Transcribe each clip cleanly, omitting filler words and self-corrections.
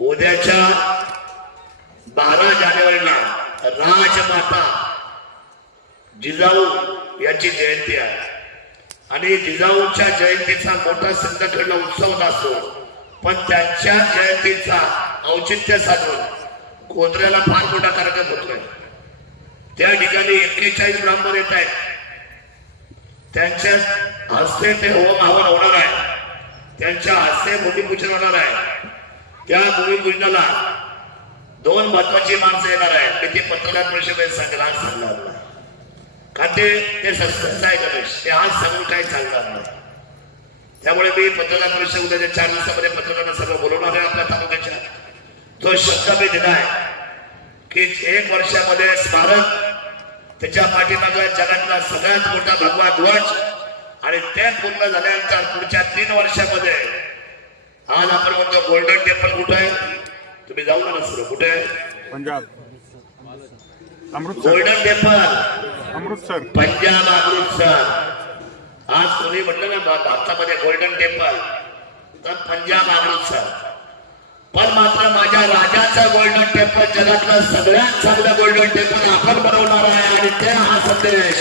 उद्याच्या 12 जानेवारीला राजमाता जिजाऊ यांची जयंती आहे आणि जिजाऊच्या जयंतीचा मोठा सिंदखेडला उत्सव असतो, पण त्यांच्या जयंतीचा औचित्य साधून गोंधळ्याला फार मोठा कार्यक्रम होतोय। त्या ठिकाणी 41 ब्राह्मण येत आहेत, त्यांच्या हस्ते ते होम हवन होणार आहे, त्यांच्या हस्ते भूमिपूजन होणार आहे। त्या भूमिपूजनाला 2 महत्वाची माणसं येणार आहेत, ते पत्रकार परिषदेत सांगणार का ते सस्पेन्स आहे गणेश, ते आज सांगून काही सांगणार नाही। त्यामुळे मी पत्रकार परिषद उद्याच्या 4 दिवसामध्ये पत्रकारांना सर्व बोलवणार आहे आपल्या तालुक्याच्या। तो शब्द मी दिला आहे की 1 वर्षामध्ये स्मारक, त्याच्या पाठीमागे जगातला सगळ्यात मोठा भगवा ध्वज, आणि ते पूर्ण झाल्यानंतर पुढच्या 3 वर्षामध्ये आज आपण म्हणतो गोल्डन टेम्पल कुठे आहे, तुम्ही जाऊ ना सर, कुठे आहे? Punjab Amritsar, golden temple Amritsar, Punjab Amritsar. आज तुम्ही म्हटलं ना भारतामध्ये गोल्डन टेम्पल, तर पंजाब अमृतसर। पण मात्र माझ्या राजाचं गोल्डन टेम्पल, जगातलं सगळ्यात चांगलं गोल्डन टेम्पल आपण बनवणार आहे, आणि त्या हा संदेश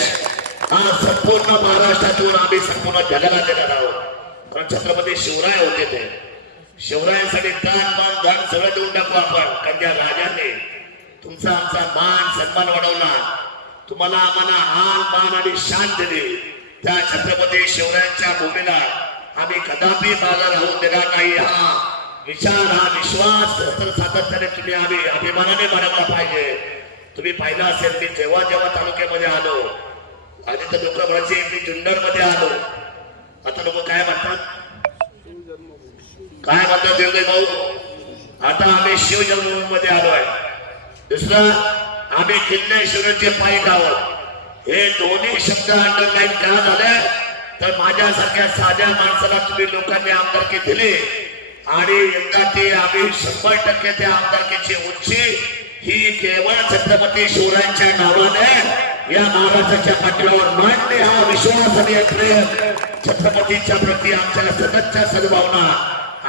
आज संपूर्ण महाराष्ट्रातून आम्ही संपूर्ण जगाला देणार आहोत। कारण छत्रपती शिवराय होते, ते शिवरायांसाठी तन मन धन सगळं देऊन टाकू आपण, कारण त्या राजाने तुमचा आमचा मान सन्मान वाढवला, तुम्हाला आम्हाला आन मान आणि शान दिली। त्या छत्रपती शिवरायांच्या भूमीला आम्ही कदापि मागे राहून देणार नाही। हा विचार, हा विश्वास तर सातत्याने तुम्ही आम्ही अभिमानाने बाळगला पाहिजे। तुम्ही पाहिलं असेल, मी जेव्हा जेव्हा तालुक्यामध्ये आलो, आधी तर लोक म्हणायचे मी जुन्नर मध्ये आलो, आता लोक काय म्हणतात, काय म्हणतात देवदेव भाऊ, आता आम्ही शिवजन्मभूमीमध्ये आलो आहे। दुसरं, आम्ही किल्लेश्वराचे पायी आहोत। हे दोन्ही शब्द अंडरलाईन का झाले, तर माझ्यासारख्या साध्या माणसाला तुम्ही लोकांनी आमदारकी दिली, आणि एकदा ती आम्ही 100% त्या आमदारकीची उंची ही केवळ छत्रपती शिवरायांच्या नावाने या महाराष्ट्राच्या पाठीवर मांडणे, हा विश्वास आणि प्रेम छत्रपतीच्या प्रती आमच्या सततच्या सद्भावना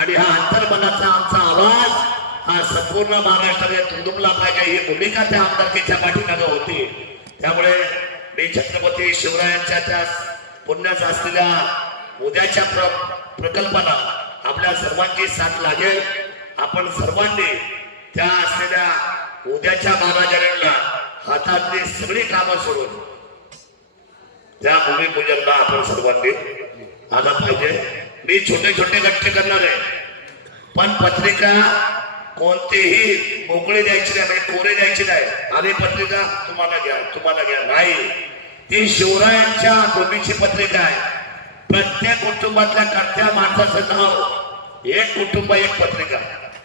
आणि हा अंतर्मनाचा आमचा आवाज हा संपूर्ण महाराष्ट्राने तुंबला पाहिजे, ही भूमिका त्या आमदारकीच्या पाठीमागे होती। त्यामुळे मी छत्रपती शिवरायांच्या त्या पुण्याचा असलेल्या उद्याच्या प्रकल्पाला आपल्या सर्वांची साथ लागेल। आपण सर्वांनी त्या असलेल्या उद्याच्या महाराजांना हातातली सगळी कामं सोडून त्या भूमिपूजनला आपण सर्वांनी आला पाहिजे। मी छोटे छोटे गट्टे करणार आहे, पण पत्रिका कोणतीही मोकळी द्यायची नाही, म्हणजे कोरे द्यायची नाही। आणि पत्रिका तुम्हाला घ्या, तुम्हाला घ्या नाही, ती शिवरायांच्या भूमीची पत्रिका आहे। प्रत्येक कुटुंबातल्या कर्त्या माणसाचं नाव, एक कुटुंब एक पत्रिका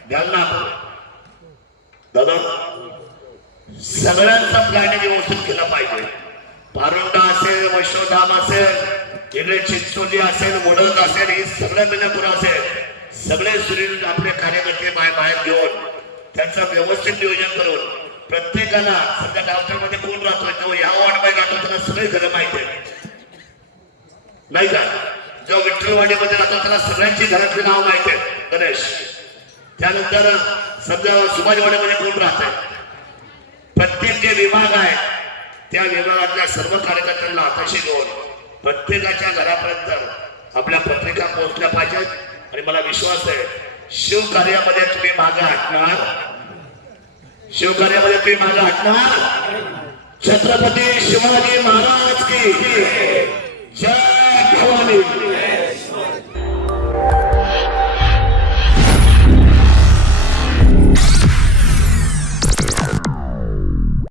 द्याल ना आपण दादा। सगळ्यांचा प्लॅनिंग व्यवस्थित केलं पाहिजे। पारुंडा असेल, वैष्णोधाम असेल, इकडे चिंचोली असेल, वडद असेल, ही सगळ्या मिनापूर असेल, सगळे सुनील आपले कार्यकर्ते बाहेर घेऊन त्यांचं व्यवस्थित नियोजन करून प्रत्येकाला, सध्या गावठाणामध्ये कोण राहतोय, तो या वॉर्डमध्ये राहतो त्याला सगळे घरं माहिती आहे नाही का, जो विठ्ठलवाडीमध्ये राहतो त्याला सगळ्यांची घरातली नाव माहिती आहे गणेश। त्यानंतर समजा सुभाषवाडीमध्ये कोण राहतंय, प्रत्येक जे विभाग आहे त्या विभागातल्या सर्व कार्यकर्त्यांना हाताशी घेऊन प्रत्येकाच्या घरापर्यंत आपल्या पत्रिका पोहोचल्या पाहिजेत। आणि मला विश्वास आहे शिवकार्यामध्ये तुम्ही मागे हटणार, शिवकार्यामध्ये तुम्ही मागे हटणार। छत्रपती शिवाजी महाराज की